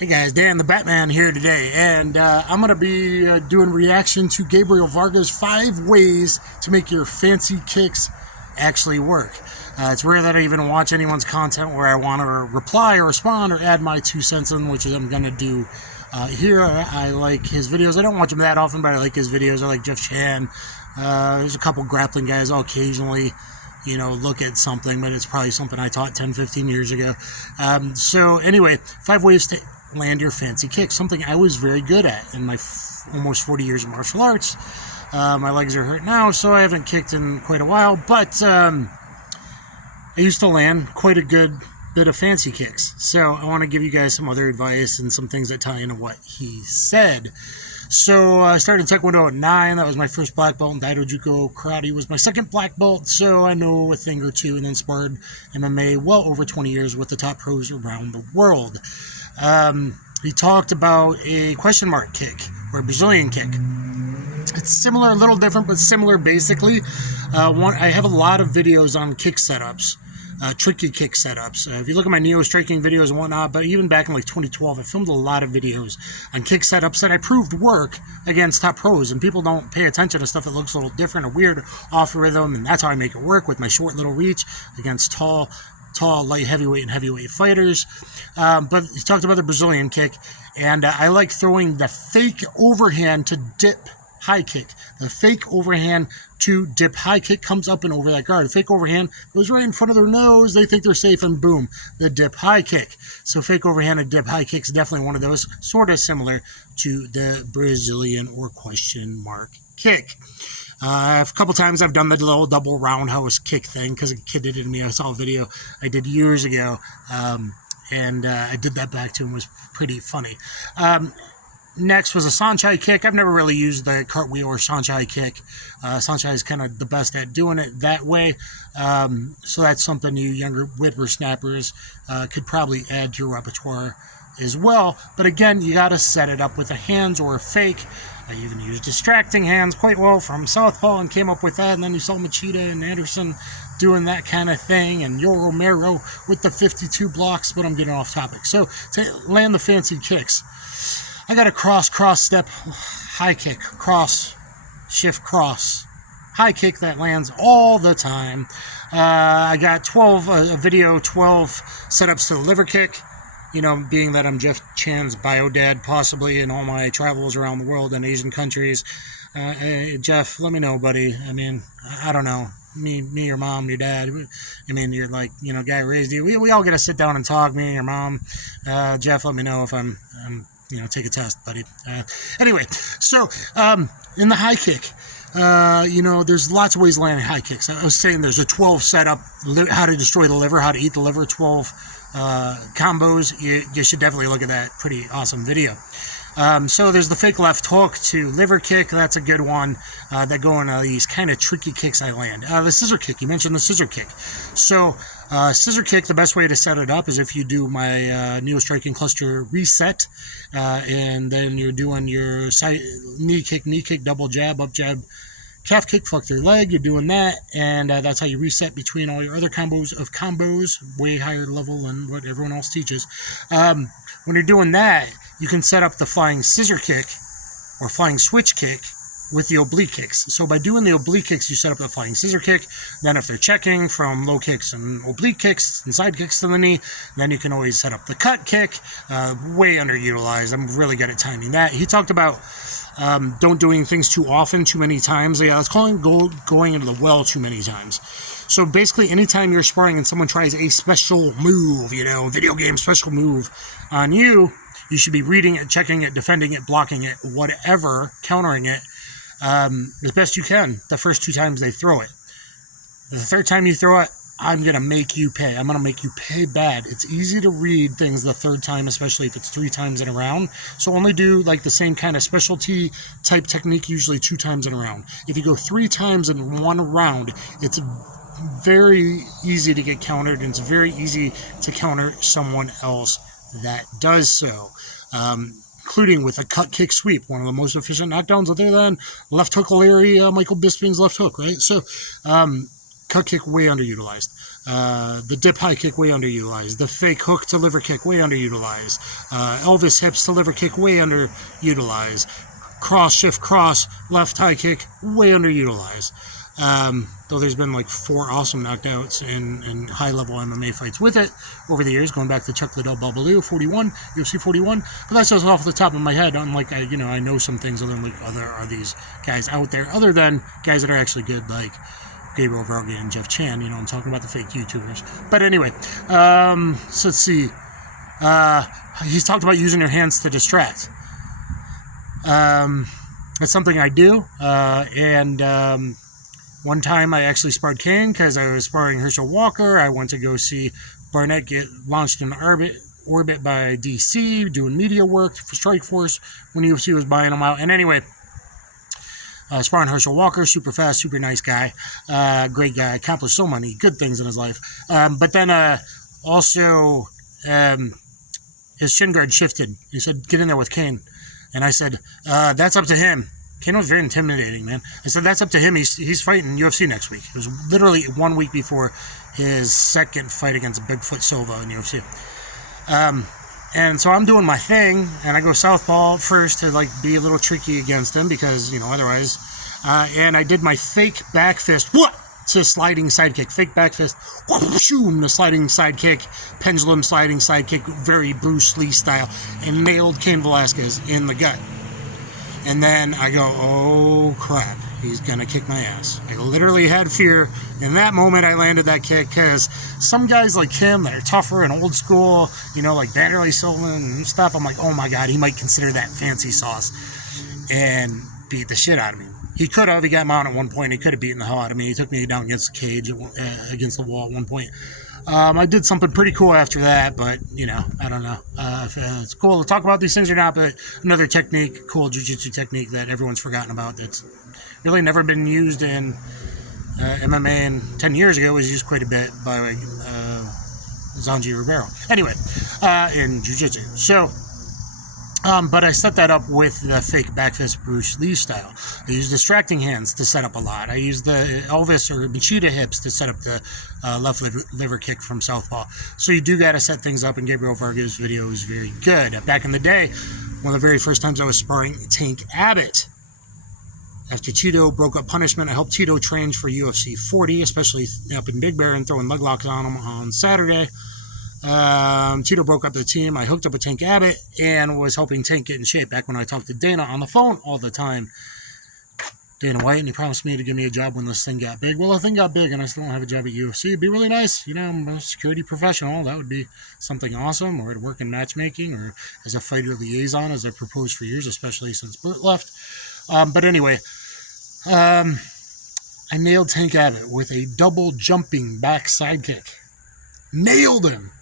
Hey guys, Dan the Batman here today, and I'm going to be doing reaction to Gabriel Varga's 5 ways to make your fancy kicks actually work. It's rare that I even watch anyone's content where I want to reply or respond or add my 2 cents in, which I'm going to do here. I like his videos. I don't watch him that often, but I like his videos. I like Jeff Chan. There's a couple grappling guys I'll occasionally look at something, but it's probably something I taught 10, 15 years ago. So anyway, 5 ways to land your fancy kick, something I was very good at in my almost 40 years of martial arts. My legs are hurt now, so I haven't kicked in quite a while, but I used to land quite a good bit of fancy kicks. So I want to give you guys some other advice and some things that tie into what he said. So I started Taekwondo at 9. That was my first black belt, and Daido Juko Karate was my second black belt, so I know a thing or two, and then sparred MMA well over 20 years with the top pros around the world. He talked about a question mark kick, or a Brazilian kick. It's similar, a little different, but similar basically. I have a lot of videos on kick setups. Tricky kick setups. If you look at my neo striking videos and whatnot, but even back in like 2012, I filmed a lot of videos on kick setups that I proved work against top pros, and people don't pay attention to stuff that looks a little different or weird off rhythm, and that's how I make it work with my short little reach against tall, light heavyweight and heavyweight fighters. But he talked about the Brazilian kick, and I like throwing the fake overhand to dip high kick. The fake overhand to dip high kick comes up and over that guard. The fake overhand goes right in front of their nose. They think they're safe, and boom, the dip high kick. So fake overhand and dip high kick is definitely one of those, sort of similar to the Brazilian or question mark kick. A couple times I've done the little double roundhouse kick thing because a kid did it to me. I saw a video I did years ago, and I did that back to him. It was pretty funny. Next was a Sensei kick. I've never really used the cartwheel or Sensei kick. Sensei is kind of the best at doing it that way. So that's something you younger whippersnappers could probably add to your repertoire as well. But again, you got to set it up with a hands or a fake. I even used distracting hands quite well from Southpaw and came up with that. And then you saw Machida and Anderson doing that kind of thing, and Yo Romero with the 52 blocks, but I'm getting off topic. So to land the fancy kicks, I got a cross step, high kick, cross, shift, cross, high kick that lands all the time. I got 12 setups to the liver kick. Being that I'm Jeff Chan's bio dad, possibly, in all my travels around the world and Asian countries. Hey, Jeff, let me know, buddy. I mean, I don't know. Me, your mom, your dad. I mean, you're like, guy who raised you. We all got to sit down and talk, me and your mom. Jeff, let me know if I'm take a test, buddy. Anyway, so in the high kick, there's lots of ways to land high kicks. I was saying there's a 12 setup, how to destroy the liver, how to eat the liver, 12 combos. You should definitely look at that pretty awesome video. So there's the fake left hook to liver kick. That's a good one that go into these kind of tricky kicks I land. The scissor kick, you mentioned the scissor kick. So scissor kick, the best way to set it up is if you do my neo striking cluster reset, and then you're doing your side knee kick, double jab, up jab, calf kick, fuck their leg. You're doing that, and that's how you reset between all your other combos, way higher level than what everyone else teaches. When you're doing that, you can set up the flying scissor kick or flying switch kick with the oblique kicks. So by doing the oblique kicks, you set up the flying scissor kick. Then if they're checking from low kicks and oblique kicks and side kicks to the knee, then you can always set up the cut kick. Way underutilized. I'm really good at timing that. He talked about don't doing things too often, too many times. Yeah, let's call it going into the well too many times. So basically, anytime you're sparring and someone tries a special move, video game special move on you, you should be reading it, checking it, defending it, blocking it, whatever, countering it, as best you can the first 2 times they throw it. The 3rd time you throw it, I'm going to make you pay. I'm going to make you pay bad. It's easy to read things the 3rd time, especially if it's 3 times in a round. So only do like the same kind of specialty type technique, usually 2 times in a round. If you go 3 times in one round, it's very easy to get countered, and it's very easy to counter someone else that does so. Including with a cut kick sweep, one of the most efficient knockdowns other than left hook Larry, Michael Bisping's left hook, right? So cut kick way underutilized. The dip high kick, way underutilized. The fake hook to liver kick, way underutilized. Elvis hips to liver kick, way underutilized. Cross shift cross, left high kick, way underutilized. Though there's been like 4 awesome knockouts in high-level MMA fights with it over the years, going back to Chuck Liddell, Babalu, 41, UFC 41. But that's just off the top of my head. I'm like, I know some things other than like are these guys out there, other than guys that are actually good, like Gabriel Varga and Jeff Chan. I'm talking about the fake YouTubers. But anyway, so let's see. He's talked about using your hands to distract. That's something I do, and one time I actually sparred Cain because I was sparring Herschel Walker. I went to go see Barnett get launched in orbit by DC, doing media work for Strikeforce when UFC was buying them out. And anyway, sparring Herschel Walker, super fast, super nice guy, great guy, accomplished so many good things in his life. But then also his shin guard shifted. He said, "Get in there with Cain." And I said, "That's up to him." Cain was very intimidating, man. I said, "That's up to him. He's fighting UFC next week." It was literally 1 week before his second fight against Bigfoot Silva in UFC. And so I'm doing my thing, and I go southpaw first to like be a little tricky against him because, otherwise. And I did my fake back fist, to sliding side kick. Fake back fist, to sliding side kick, pendulum sliding side kick, very Bruce Lee style, and nailed Cain Velasquez in the gut. And then I go, oh crap, he's gonna kick my ass. I literally had fear. In that moment, I landed that kick because some guys like him that are tougher and old school, like Vanderlei Silva and stuff, I'm like, oh my God, he might consider that fancy sauce and beat the shit out of me. He could have. He got me out at one point. He could have beaten the hell out of me. He took me down against the cage, against the wall at one point. I did something pretty cool after that, but, I don't know if it's cool to talk about these things or not, but another technique, cool jiu-jitsu technique that everyone's forgotten about that's really never been used in MMA, and 10 years ago was used quite a bit by Zanji Ribeiro. Anyway, in jiu-jitsu. So, but I set that up with the fake back fist Bruce Lee style. I use distracting hands to set up a lot. I use the Elvis or Machida hips to set up the left liver kick from southpaw. So you do got to set things up, and Gabriel Varga's video is very good. Back in the day, one of the very first times I was sparring Tank Abbot. After Tito broke up punishment, I helped Tito train for UFC 40, especially up in Big Bear and throwing leg locks on him on Saturday. Tito broke up the team. I hooked up with Tank Abbot and was helping Tank get in shape back when I talked to Dana on the phone all the time. Dana White, and he promised me to give me a job when this thing got big. Well, the thing got big and I still don't have a job at UFC. It'd be really nice. I'm a security professional. That would be something awesome. Or to work in matchmaking or as a fighter liaison, as I've proposed for years, especially since Bert left. But anyway, I nailed Tank Abbot with a double jumping back side kick. Nailed him.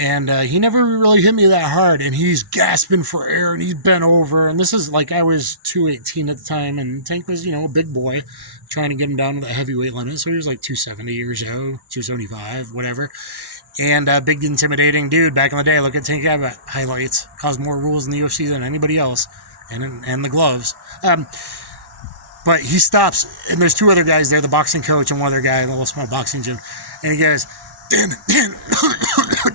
And he never really hit me that hard, and he's gasping for air, and he's bent over, and this is like I was 218 at the time, and Tank was, a big boy, trying to get him down to the heavyweight limit, so he was like 270 or so, 275, whatever, and big intimidating dude back in the day. Look at Tank Abbott highlights, caused more rules in the UFC than anybody else, and the gloves. But he stops, and there's 2 other guys there, the boxing coach and one other guy in a little small boxing gym, and he goes,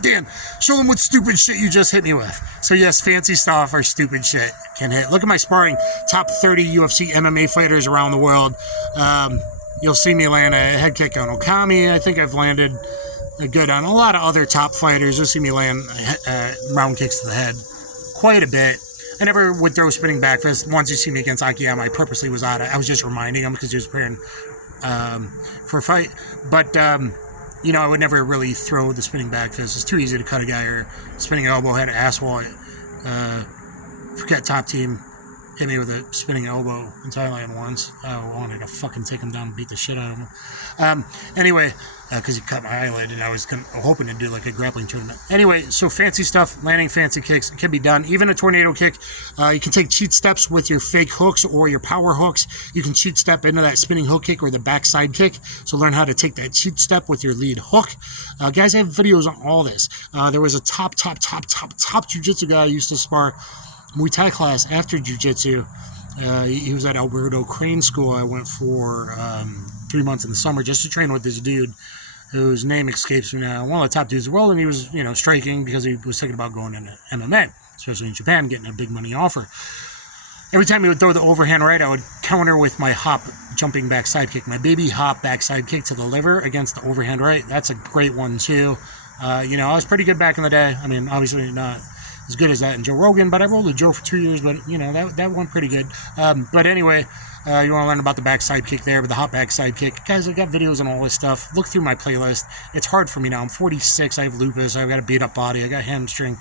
Dan, show them what stupid shit you just hit me with. So yes, fancy stuff or stupid shit can hit. Look at my sparring, top 30 UFC MMA fighters around the world. You'll see me land a head kick on Okami. I think I've landed a good on a lot of other top fighters. You'll see me land round kicks to the head quite a bit. I never would throw spinning back fist. Once you see me against Akiyama, I purposely was out. I was just reminding him because he was preparing for a fight. But I would never really throw the spinning back fist. It's too easy to cut a guy, or spinning elbow, had an ass wall. Forget top team hit me with a spinning elbow in Thailand once. I wanted to fucking take him down and beat the shit out of him. Anyway, because he cut my eyelid, and I was hoping to do like a grappling tournament. Anyway, so fancy stuff, landing fancy kicks, it can be done. Even a tornado kick, you can take cheat steps with your fake hooks or your power hooks. You can cheat step into that spinning hook kick or the backside kick. So learn how to take that cheat step with your lead hook. Guys, I have videos on all this. There was a top jiu-jitsu guy I used to spar Muay Thai class after jiu-jitsu. He was at Alberto Crane School. I went for 3 months in the summer just to train with this dude whose name escapes me now. One of the top dudes in the world, and he was, striking because he was thinking about going into MMA, especially in Japan, getting a big money offer. Every time he would throw the overhand right, I would counter with my hop jumping backside kick, my baby hop backside kick to the liver against the overhand right. That's a great one too. I was pretty good back in the day. I mean, obviously not as good as that in Joe Rogan, but I rolled with Joe for 2 years, but that went pretty good. But anyway, you want to learn about the backside kick there, but the hop backside kick. Guys, I got videos on all this stuff. Look through my playlist. It's hard for me now. I'm 46. I have lupus. I've got a beat up body. I got hamstring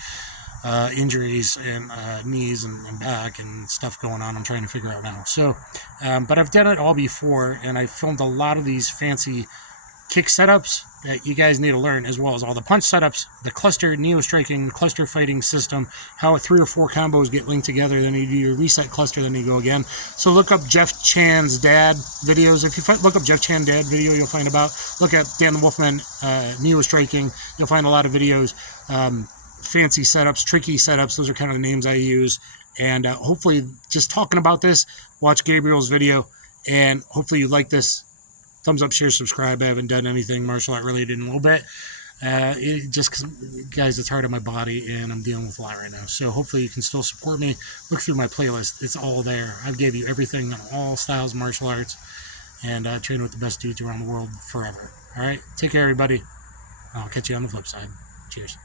injuries and knees and back and stuff going on. I'm trying to figure out now. So, but I've done it all before, and I filmed a lot of these fancy kick setups that you guys need to learn, as well as all the punch setups, the cluster neo-striking, cluster fighting system, how 3 or 4 combos get linked together, then you do your reset cluster, then you go again. So look up Jeff Chan's dad videos. If you look up Jeff Chan dad video, you'll find about. Look at Dan the Wolfman neo-striking. You'll find a lot of videos, fancy setups, tricky setups. Those are kind of the names I use. And hopefully, just talking about this, watch Gabriel's video, and hopefully you like this. Thumbs up, share, subscribe. I haven't done anything martial art related in a little bit. Just because, guys, it's hard on my body, and I'm dealing with a lot right now. So hopefully you can still support me. Look through my playlist. It's all there. I've gave you everything on all styles of martial arts, and train with the best dudes around the world forever. All right? Take care, everybody. I'll catch you on the flip side. Cheers.